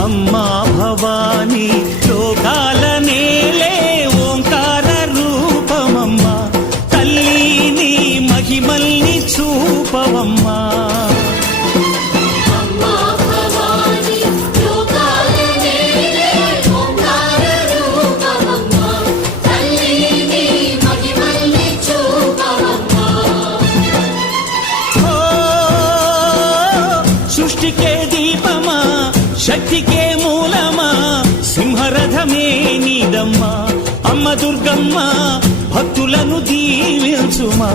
అమ్మా భవానీ లోకాల నేలే ఓంకార రూపమమ్మా తల్లి నీ మహిమల్ని చూపవమ్మా సృష్టికే దీపమా శక్తికే మూలమా సింహరథమే నీదమ్మా అమ్మ దుర్గమ్మ భక్తులను దీవించుమా